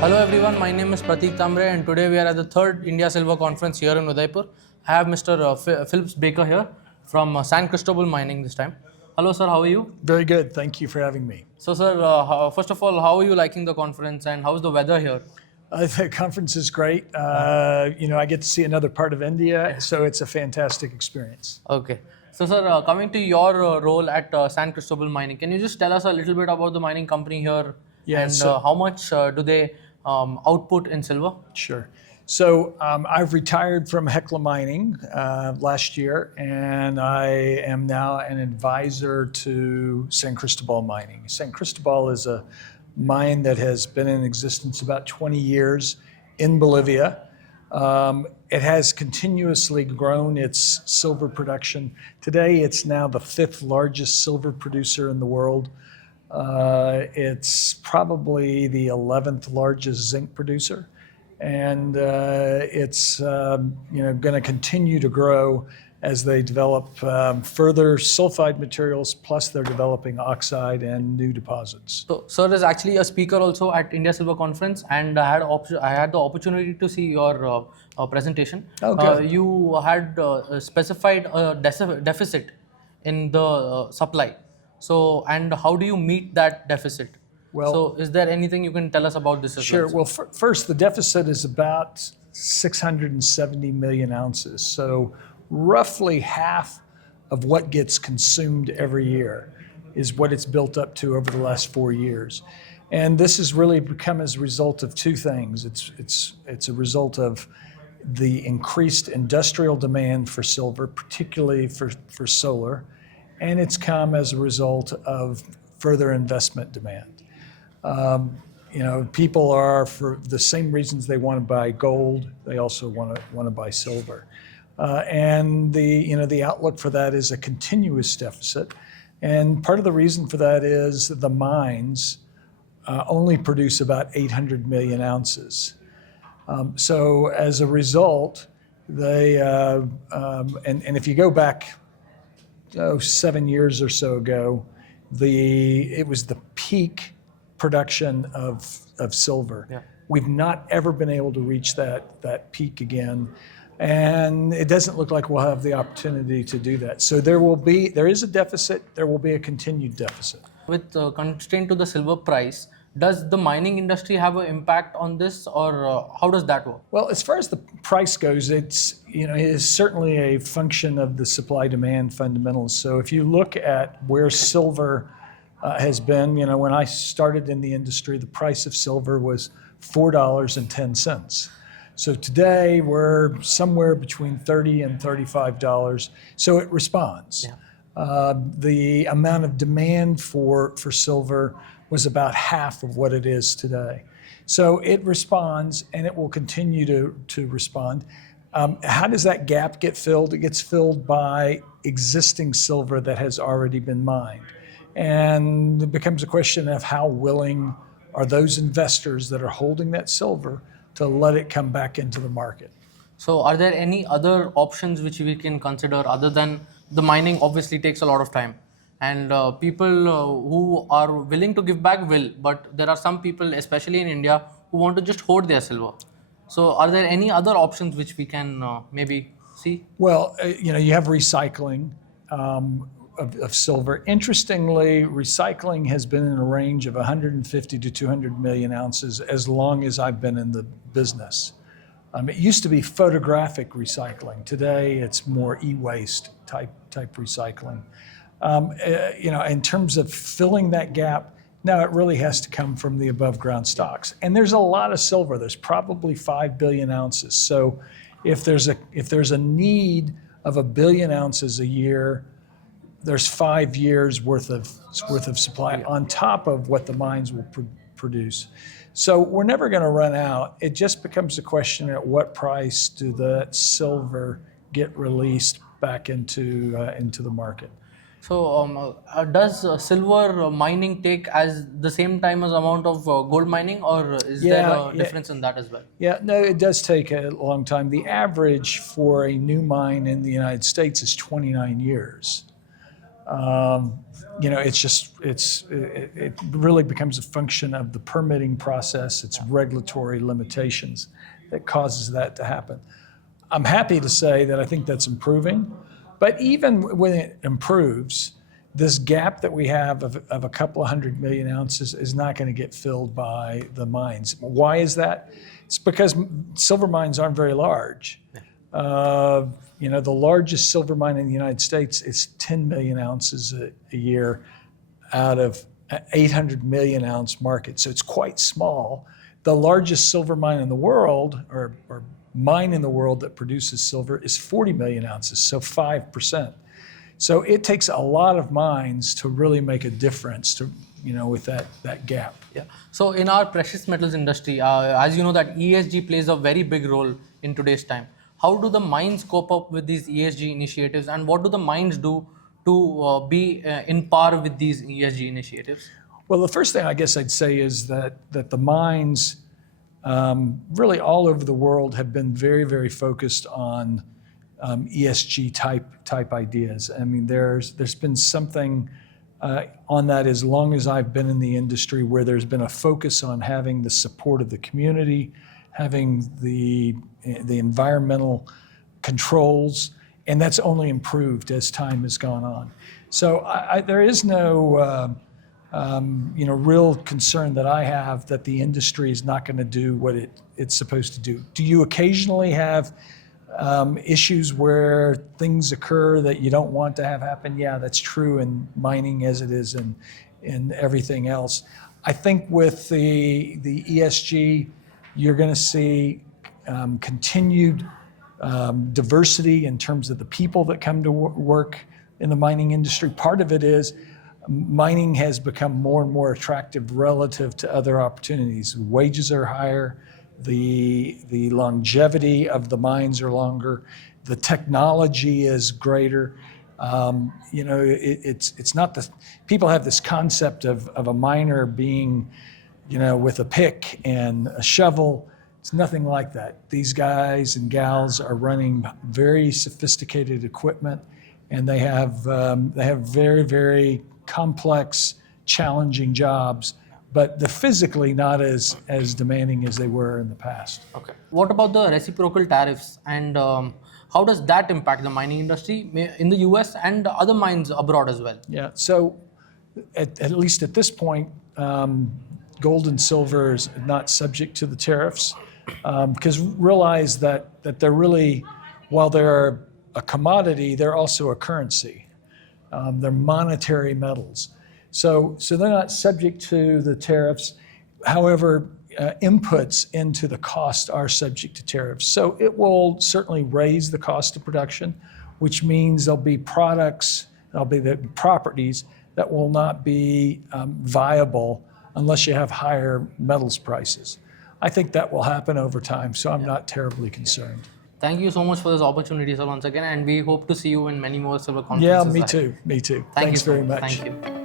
Hello everyone, my name is Prateek Tambre and today we are at the third India Silver Conference here in Udaipur. I have Mr. Phillips Baker here from San Cristobal Mining this time. Hello sir, how are you? Very good. Thank you for having me. So sir, first of all, how are you liking the conference and how's the weather here? The conference is great. I get to see another part of India, so it's a fantastic experience. Okay. So sir, coming to your role at San Cristobal Mining, can you just tell us a little bit about the mining company here and how much do they output in silver? Sure. So I've retired from Hecla Mining last year, and I am now an advisor to San Cristobal Mining. San Cristobal is a mine that has been in existence about 20 years in Bolivia. It has continuously grown its silver production. Today, it's now the 5th largest silver producer in the world. It's probably the 11th largest zinc producer, and it's going to continue to grow as they develop further sulfide materials, plus they're developing oxide and new deposits. So sir is actually a speaker also at India Silver Conference, and I had the opportunity to see your presentation. Oh, good. You had specified a deficit in the supply. So, and how do you meet that deficit? Well, so is there anything you can tell us about this as sure. well? Well, first, the deficit is about 670 million ounces. So roughly half of what gets consumed every year is what it's built up to over the last 4 years. And this has really become as a result of two things. It's a result of the increased industrial demand for silver, particularly for solar, and it's come as a result of further investment demand. People are, for the same reasons they want to buy gold, they also want to buy silver. And the outlook for that is a continuous deficit. And part of the reason for that is the mines only produce about 800 million ounces. So as a result, they, and if you go back 7 years or so ago, it was the peak production of silver. Yeah. We've not ever been able to reach that peak again. And it doesn't look like we'll have the opportunity to do that. So there is a deficit, there will be a continued deficit. With constraint to the silver price, does the mining industry have an impact on this, or how does that work? Well, as far as the price goes, it is certainly a function of the supply-demand fundamentals. So if you look at where silver has been, when I started in the industry, the price of silver was $4.10. So today we're somewhere between $30 and $35. So it responds. Yeah. The amount of demand for silver was about half of what it is today. So it responds, and it will continue to respond. How does that gap get filled? It gets filled by existing silver that has already been mined. And it becomes a question of how willing are those investors that are holding that silver to let it come back into the market. So are there any other options which we can consider other than the mining? Obviously takes a lot of time, and people who are willing to give back will, but there are some people, especially in India, who want to just hoard their silver. So are there any other options which we can maybe see? Well, you have recycling of silver. Interestingly, recycling has been in a range of 150 to 200 million ounces as long as I've been in the business. It used to be photographic recycling. Today, it's more e-waste type recycling. In terms of filling that gap, now it really has to come from the above ground stocks. And there's a lot of silver. There's probably 5 billion ounces. So if there's a need of 1 billion ounces a year, there's 5 years worth of supply on top of what the mines will produce. So we're never going to run out. It just becomes a question at what price do that silver get released back into the market. So does silver mining take as the same time as amount of gold mining, or is there a difference in that as well? Yeah, no, it does take a long time. The average for a new mine in the United States is 29 years. It really becomes a function of the permitting process, its regulatory limitations that causes that to happen. I'm happy to say that I think that's improving, but even when it improves, this gap that we have of a couple of 100 million ounces is not going to get filled by the mines. Why is that? It's because silver mines aren't very large. The largest silver mine in the United States is 10 million ounces a year out of an 800 million ounce market. So it's quite small. The largest silver mine in the world, or mine in the world that produces silver, is 40 million ounces, so 5%. So it takes a lot of mines to really make a difference with that gap. Yeah. So in our precious metals industry, as you know, that ESG plays a very big role in today's time. How do the mines cope up with these ESG initiatives, and what do the mines do to be in par with these ESG initiatives? Well, the first thing I guess I'd say is that the mines really all over the world have been very, very focused on ESG type ideas. I mean, there's been something on that as long as I've been in the industry, where there's been a focus on having the support of the community, having the environmental controls, and that's only improved as time has gone on. So there is no real concern that I have that the industry is not going to do what it's supposed to do. Do you occasionally have issues where things occur that you don't want to have happen? Yeah, that's true in mining as it is in everything else. I think with the ESG, you're going to see continued diversity in terms of the people that come to work in the mining industry. Part of it is mining has become more and more attractive relative to other opportunities. Wages are higher. The longevity of the mines are longer. The technology is greater. It's not the people have this concept of a miner being, with a pick and a shovel. It's nothing like that. These guys and gals are running very sophisticated equipment, and they have very, very complex, challenging jobs, but they're physically not as demanding as they were in the past. Okay. What about the reciprocal tariffs, and how does that impact the mining industry in the US and other mines abroad as well? Yeah. So at least at this point, gold and silver is not subject to the tariffs, because realize that they're really, while they're a commodity, they're also a currency. They're monetary metals. So they're not subject to the tariffs. However, inputs into the cost are subject to tariffs. So it will certainly raise the cost of production, which means there'll be products, there'll be the properties that will not be viable unless you have higher metals prices. I think that will happen over time, so I'm not terribly concerned. Thank you so much for this opportunity, sir, once again, and we hope to see you in many more silver Yeah, conferences. me too. Thank Thanks you so very much. much. Thank you.